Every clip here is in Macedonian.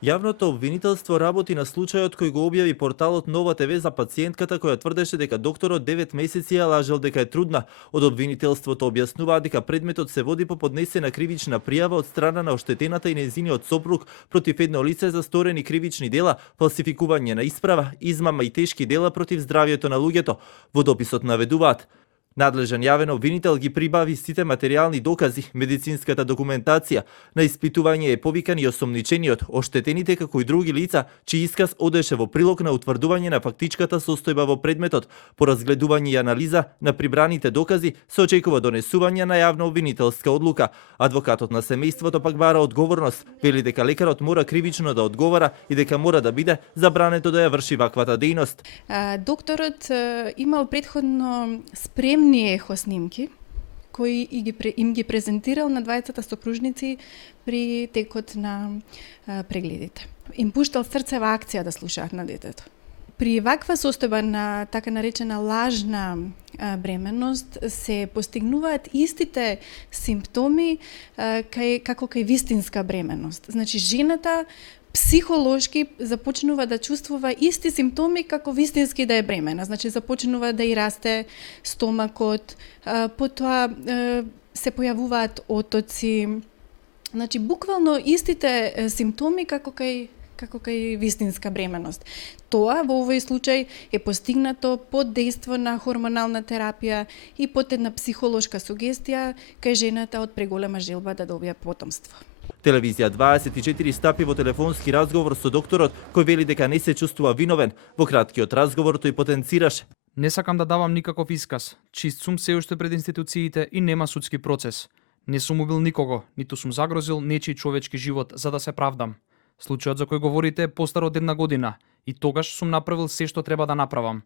Јавното обвинителство работи на случајот кој го објави порталот Нова ТВ за пациентката која тврдеше дека докторот 9 месеци ја лажел дека е трудна. Од обвинителството објаснуваат дека предметот се води по поднесена кривична пријава од страна на оштетената и нејзиниот сопруг против едно лице за сторени кривични дела, фалсификување на исправа, измама и тешки дела против здравјето на луѓето. Во дописот наведуваат: надлежен јавен обвинител ги прибави сите материјални докази, медицинската документација. На испитување е повикан и осомничениот, оштетените како и други лица, чиј исказ одеше во прилог на утврдување на фактичката состојба во предметот. По разгледување и анализа на прибраните докази се очекува донесување на јавна обвинителска одлука. Адвокатот на семејството пак бара одговорност, вели дека лекарот мора кривично да одговара и дека мора да биде забрането да ја врши ваквата дејност. Докторот имал предходно спремни ехоснимки кои им ги презентирал на двајцата сопружници при текот на прегледите. Им пуштал срцева акција да слушаат на детето. При ваква состојба на така наречена лажна бременност се постигнуваат истите симптоми како кај вистинска бременност. Значи жената психолошки започнува да чувствува исти симптоми како вистински да е бремена. Значи започнува да и расте стомакот, потоа се појавуваат отоци. Значи буквално истите симптоми како кај вистинска бременост. Тоа во овој случај е постигнато под дејство на хормонална терапија и под една психолошка сугестија кај жената од преголема желба да добие потомство. Телевизија 24 стапи во телефонски разговор со докторот, кој вели дека не се чувствува виновен. Во краткиот разговор тој потенцираше: не сакам да давам никаков исказ. Чист сум се уште пред институциите и нема судски процес. Не сум убил никого, ниту сум загрозил нечиј човечки живот за да се правдам. Случајот за кој говорите е постар од 1 година и тогаш сум направил се што треба да направам.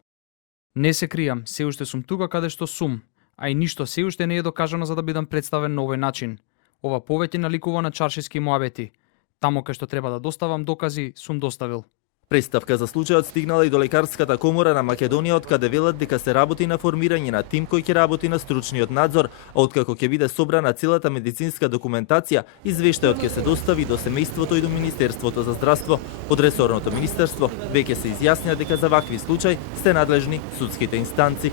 Не се кријам, се уште сум тука каде што сум, а и ништо се уште не е докажано за да бидам представен на овој начин. Ова повеќе наликува на чаршиски муабети. Тамо кај што треба да доставам докази, сум доставил. Представка за случајот стигнала и до лекарската комора на Македонија, од каде велат дека се работи на формирање на тим кој ќе работи на стручниот надзор, а откако ќе биде собрана целата медицинска документација, извештајот ќе се достави до семејството и до Министерството за здравство. Од ресорното министерство веќе се изјаснија дека за вакви случаи сте надлежни судските инстанци.